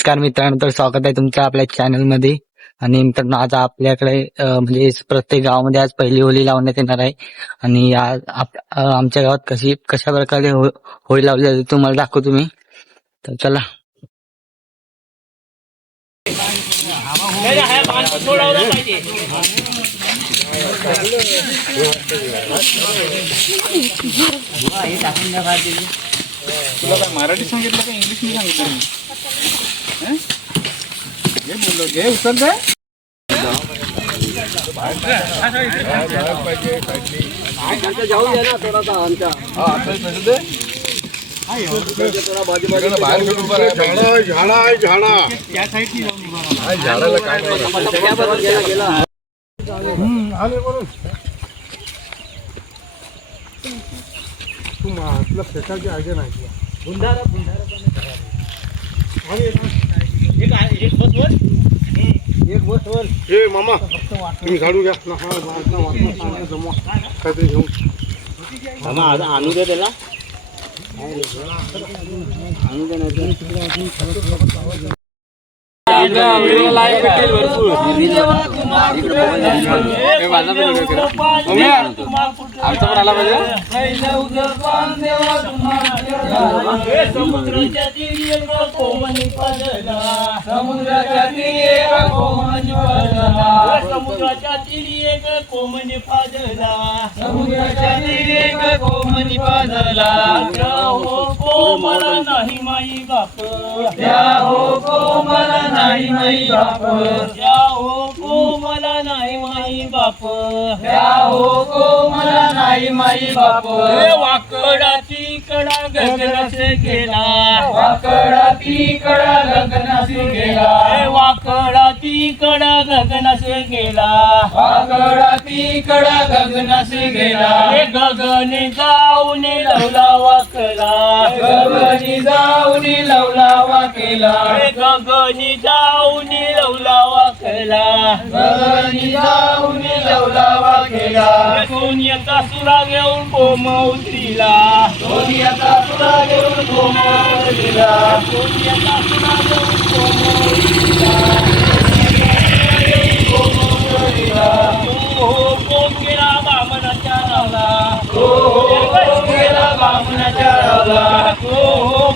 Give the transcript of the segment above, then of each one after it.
नमस्कार मित्रांनो, तर स्वागत आहे तुमचं आपल्या चॅनल मध्ये. आणि मित्रांनो, आज आपल्याकडे म्हणजे प्रत्येक गावामध्ये आज पहिली होळी लावण्यात येणार आहे. आणि आज आमच्या गावात कशा प्रकारे होळी लावली जाते तुम्हाला दाखवतो मी. तर चला. तुला काय मराठी सांगितलं का इंग्लिश मी सांगितलं? घे बोललो, घे उचल दे. तू फेकायची आयडिया नाही. एक बसवर हे मामा तुम्ही झाडू घ्या ना. काहीतरी घेऊन मामा आणू दे त्याला. आणू दे नाही समुद्राच्या तीरी एक कोमनी पाजला, समुद्राच्या तीरी एक कोमनी पाजला, समुद्राच्या तीरी एक कोमनी पाजला, समुद्राच्या तीरी एक कोमनी पाजला. त्या हो कोमला नाही माई बाप, त्या हो कोमला नाही माई बाप, त्या हो कोमला नाही माई बाप, त्या हो कोमला नाही माई बाप. वाकडा तिकडा गगनासे गेला, वाकडा तिकडा गगनासे गेला, वाकडा तिकडा गगनासे गेला, वाकडा तिकडा गगनासे गेला. गगने जाऊन लवला वाकला, गगनी जाऊन लवला वाकेला, गगनी जाऊन लवला वाकला, गगनी जाऊन लवला वाकेला. सोन्याचा सुरा घेऊन कोम उतरीला, सोन्याचा सुरा घेऊन कोम उतरीला, सोन्याचा सुरा घेऊन कोम उतरीला. हो कोम गेला बामणाच्या रावला, हो गेला बामणाच्या रावला, हो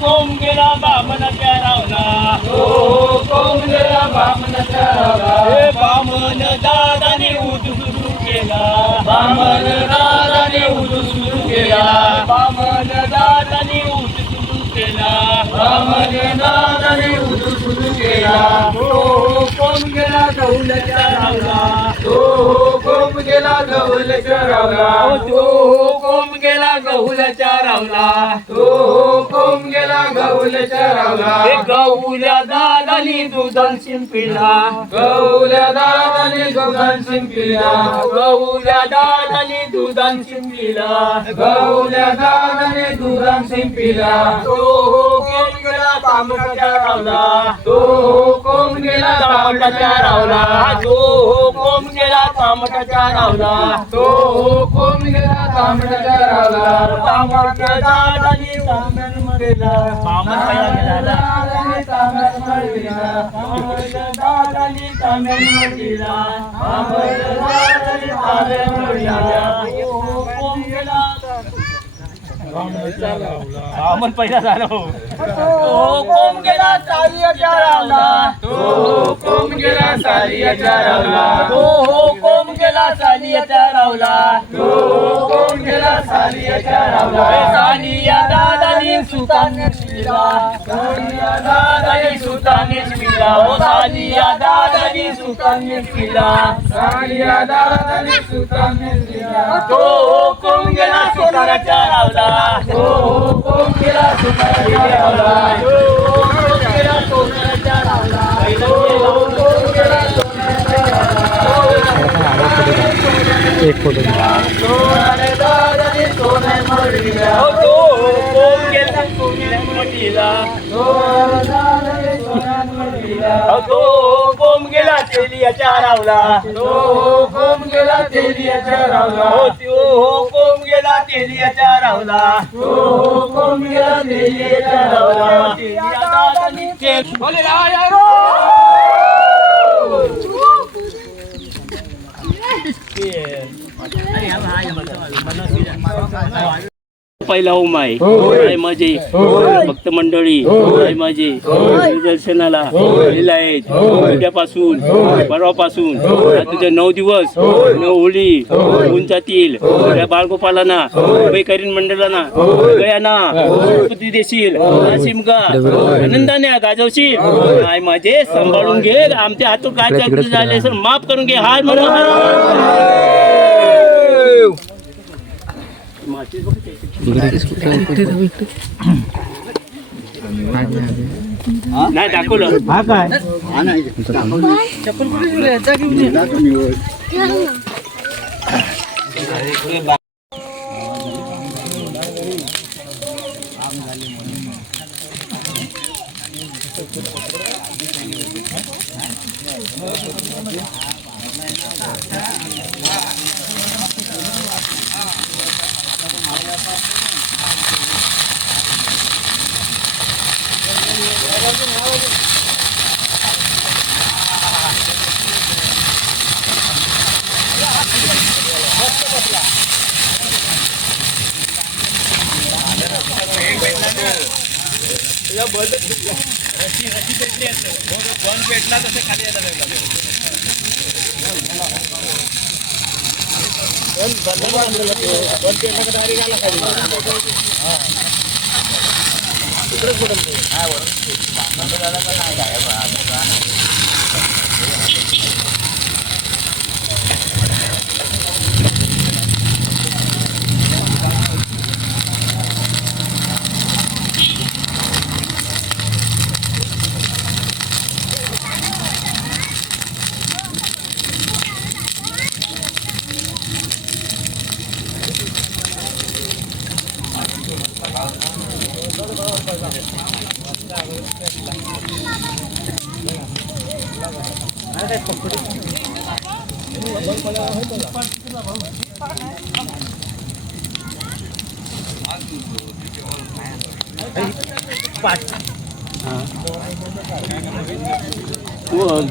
कोम गेला बामणाच्या रावला, हो कोम गेला बामणाच्या रावला. बामण दादाने उदू सुरू केला, बामण दादाने उदू सुरू केला, बामण दादाने उदू सुरू केला, बामण दादाने उदू सुरू केला. हो कोम गेला गहुल्याच्या रावला, हो कोम गेला गहुल्याच्या रावला, हो कोम गेला गहुल्याच्या रावला, हो कोम गेला गहुल्याच्या रावला. गहुल्या दादानी दुधान शिंपिला, गहुल्या दादानी दुधान शिंपिला, गहुल्या दादानी दुधान शिंपिला, गहुल्या दादानी दुधान शिंपिला. तो कोम गेला तांबटाच्या रावला, तो कोम गेला तांबटाच्या रावला, तो कोम गेला तांबटाच्या रावला, तो कोम गेला तांबटाच्या रावला. तांबटाच्या दादानी तांबन मरेला, तांबटाच्या दादानी तांबन मरेला, तांबटाच्या दादानी तांबन मरेला, तांबटाच्या दादानी तांबन मरेला. कोम गेला बामण पहिला झालो. तो कोम गेला सारियाच्या रावला, तो कोम गेला सारियाच्या रावला, तो कोम गेला सारियाच्या रावला, तो कोम गेला सारियाच्या रावला. सानिया दादानी सुताने शिला, सानिया दादानी सुताने शिला, ओ सानिया दादानी सुताने शिला, सानिया दादानी सुताने शिला. तो कोम गेला सुताराच्या रावला, तो कोम गेला सुताराच्या रावला, तो कोम गेला सोनाराच्या रावला, तो कोम गेला सोनाराच्या रावला. एक फोटो सोनारे दादानी सोने मडीला, तो कोम गेला सोने मडीला, सोनारे दादानी सोने मडीला. तो कोम गेला तेलियाच्या रावला, तो कोम गेला तेलियाच्या रावला, तो कोम गेला तेलियाच्या रावला, तो कोम गेला तेलियाच्या रावला. तेलिया दादानी ते बोले पहिला ओम आहे काय माझे भक्त मंडळी काय माझे दर्शनाला आलेले आहेत. उद्यापासून परवापासून तुझे 9 दिवस 9 होळी होऊन जातील. त्या बाळगोपालांना करीन मंडळांना सगळ्यांना सुखी देशील, शिमगा आनंदाने गाजवशील. काय माझे सांभाळून घे. आमच्या हातून काय चुकी झाले सर माफ करून घे. हाय नाही दाखवलं. हा काय भेटला तसे खाली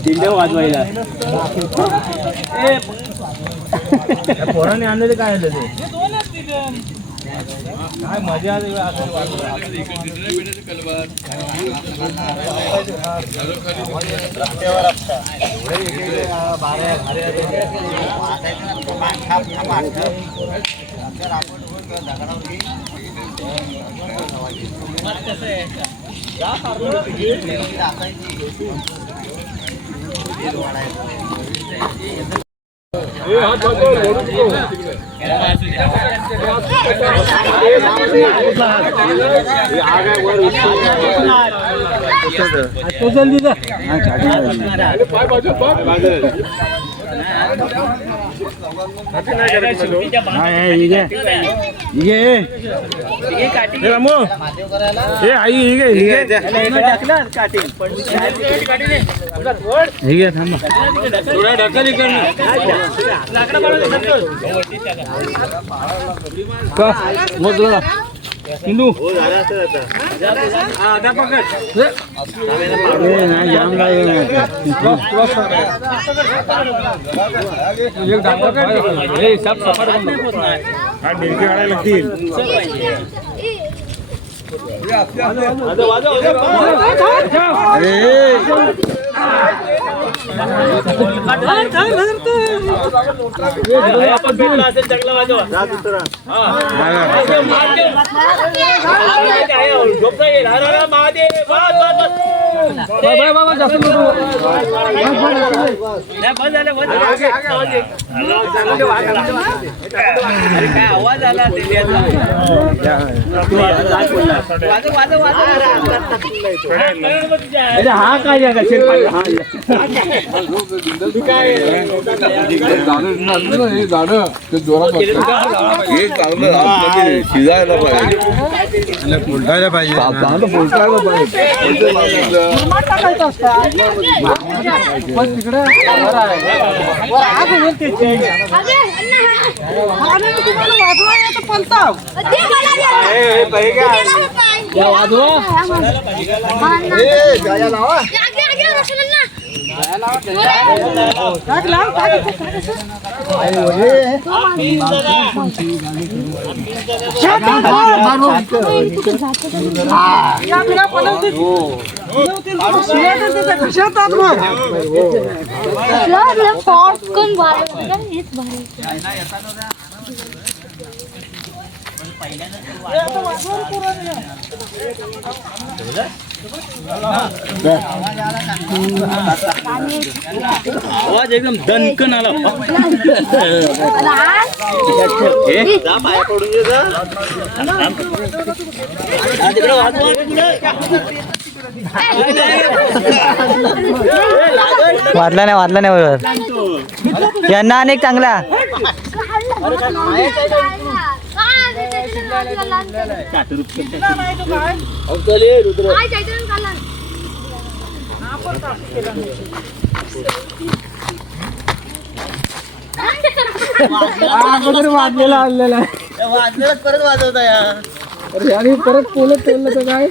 दिंड्या वाजवायला पोराने आणलेले काय आलं ते काय मजा तो जल्दी जा हिंदू लागतील आवाज आला हा काय शिजायला पाहिजे आवाज एकदम दणकन आला. वाजला नाही बरोबर. यांना अनेक चांगला वाजलेला आणलेला परत वाजवता यार. परत पोलत तर काय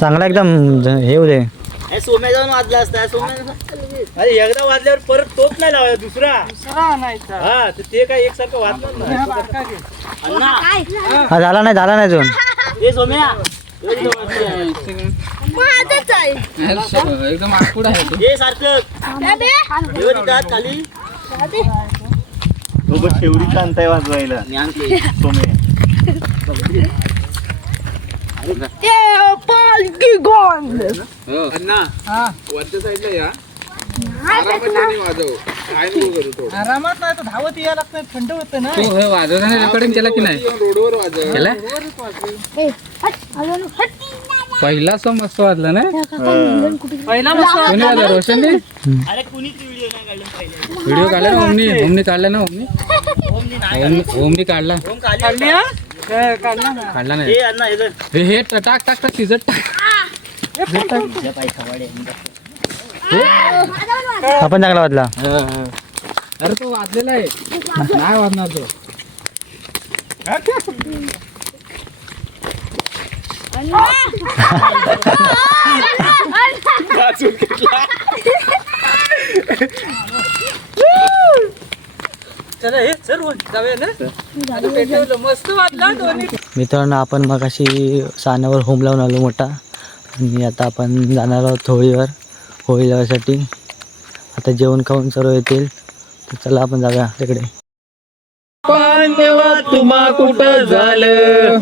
चांगला एकदम हे होऊ दे. सोम्या जाऊन वाजला असता. अरे एकदा वाजल्यावर परत तोप नाही लावाय दुसरा हा ते काय एकसारखं वाजणार नाही. हा झाला नाही अजून. हे सोम्या एकदम आखूड आहे. हे सारखं खाली शेवटी आणताय वाजवायला सोम्या. वरच्या साईडला या आरामात नाही तर धावत यायला लागतं. थंड होतं ना. वाजवताना रेकॉर्डिंग केला की नाही? रोडवर वाजव. पहिला सो मस्त वाजला ना. पहिला मस्त वाजला. रोशनने अरे कुणीच व्हिडिओ नाही काढला पहिले. व्हिडिओ काढला ना. ओमनी काढला ना. ओमनी काढला. काढला नाही. हे टाक शिजत टाक. आपण चांगला वाजला. अरे तो वाजलेला आहे. नाही वाजणार तो. मित्रांनो आपण मग अशी साण्यावर होम लावून आलो मोठा. आणि आता आपण जाणार आहोत होळीवर. होळी लावायसाठी आता जेवण खाऊन सर्व येतील. तर चला आपण जाऊया तिकडे. पांडवा तुम्हा कुठं झालं.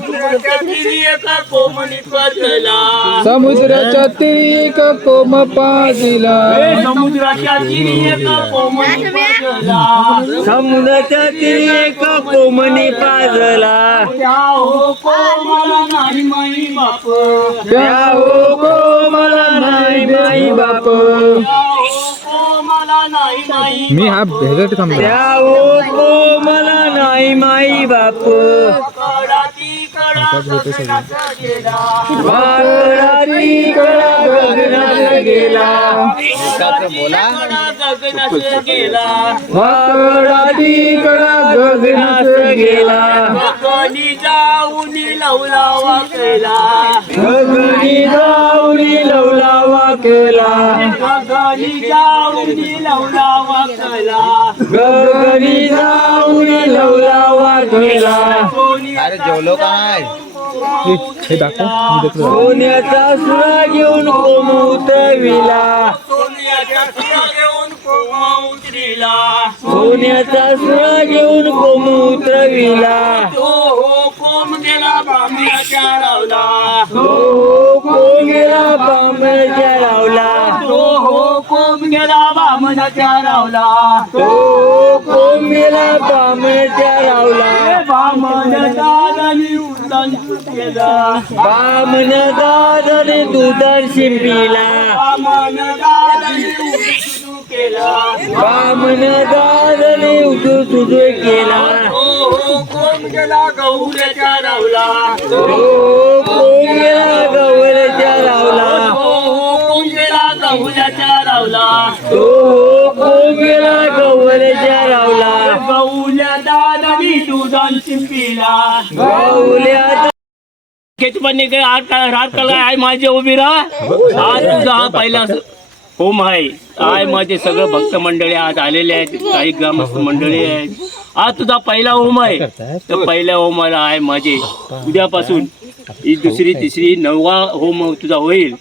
समुद्राच्या तिरी एक कोम पाजिला. समुद्राच्या तिरी एका कोमनी पाजला. त्या हो कोमला नाही माई बाप. त्या हो कोमला नाही माई बाप. मी हा भेटत थांबलो. त्या हो कोमला नाही माई बाप. वाकडाची कडा गगनात गेला. वाकडाची कडा गगनात गेला. गगनी जाऊन लवलावा केला. गगनी जाऊन लवलावा केला. गगनी जाऊन लवलावा केला. गगनी जाऊन लवलावा केला. अरे जेवलो काय? हे दाखव. सोन्याचा सुरा घेऊन कोमुतविला. सोन्याचा सुरा घेऊन कोमुतविला. तो हो कोम गेला बांबण्याच्या रावला. तो हो कोम गेला बांबण्याच्या रावला. तो हो कोम गेला बांबण्याच्या रावला. तो हो कोम गेला बांबण्याच्या रावला. बामण दादानी उड्डाण केला. बामण दादाने दुधार शिंपीला. बामण दादाने उड्डाण केला. बामण दादाने उड्डाण केला. हो कोम गेला गौऱ्याच्या रावला. हो कोम गेला गौऱ्याच्या रावला. हो कोम गेला गौऱ्याच्या रावला. हो कोम गेला गौऱ्याच्या रावला. गौल्या दादानी दुधान शिंपीला. गौल्या खेचपणी काय रात कला आहे माझे उभी राहा. आज तुझा हा पहिला होम आहे. आहे माझे सगळं भक्त मंडळी आज आलेले आहेत, काही ग्रामस्थ मंडळी आहेत. आज तुझा पहिला होम आहे. तर पहिल्या होमाला आहे माझे उद्यापासून ही दुसरी तिसरी 9वा होम तुझा होईल.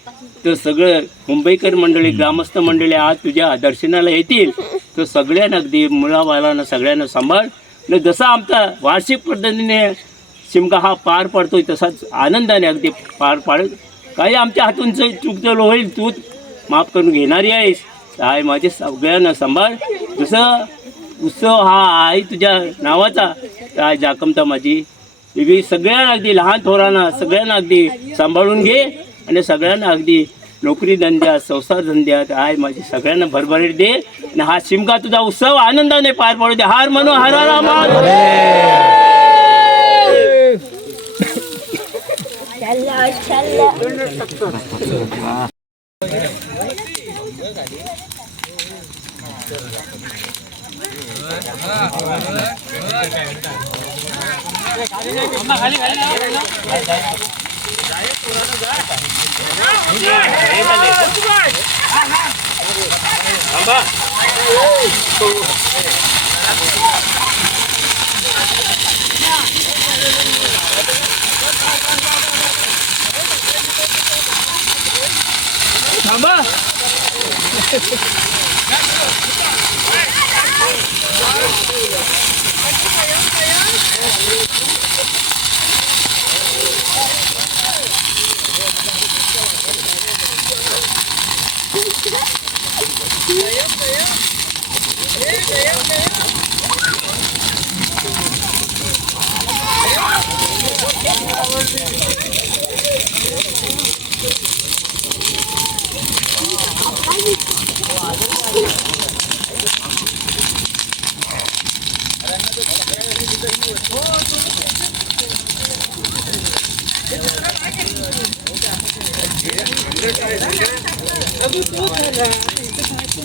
तर सगळं मुंबईकर मंडळी ग्रामस्थ मंडळी आज तुझ्या दर्शनाला येतील. तर सगळ्यांना अगदी मुलाबाळांना सगळ्यांना सांभाळ. न जसा आमचा वार्षिक पद्धतीने शिमगा हा पार पडतोय तसाच आनंदाने अगदी पार पाड. काही आमच्या हातून चुकचल होईल तू माफ करून घेणारी आहेस. आहे माझे सगळ्यांना सांभाळ. जसं उत्सव हा आहे तुझ्या नावाचा तर जाकमता माझी बेबी सगळ्यांना अगदी लहान थोरांना सगळ्यांना अगदी सांभाळून घे. आणि सगळ्यांना अगदी नोकरी धंद्यात संसार धंद्यात आहे माझी सगळ्यांना भरभराट दे. आणि हा शिमगा तुझा उत्सव आनंदाने पार पडू दे. हार म्हणू हर थांबा.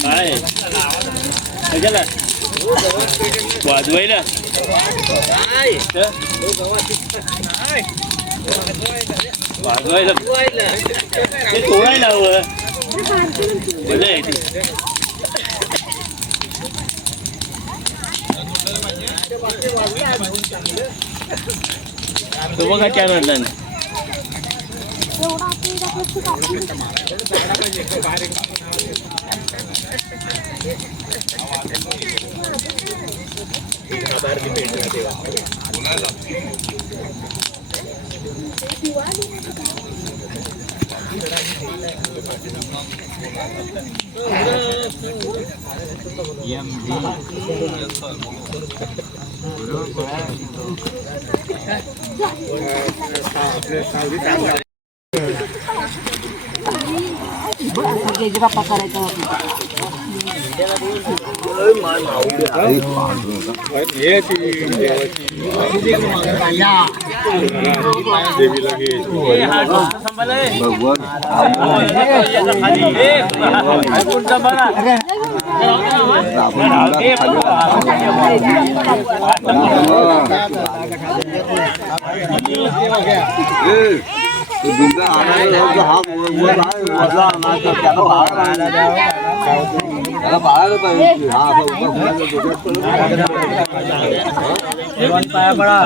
काय कशाला वाजवायला वाजवायला ते तोडायला हवं. बरं आहे ते. तो बघा चॅनलला ना बाप्पा करायचा पाया पडा.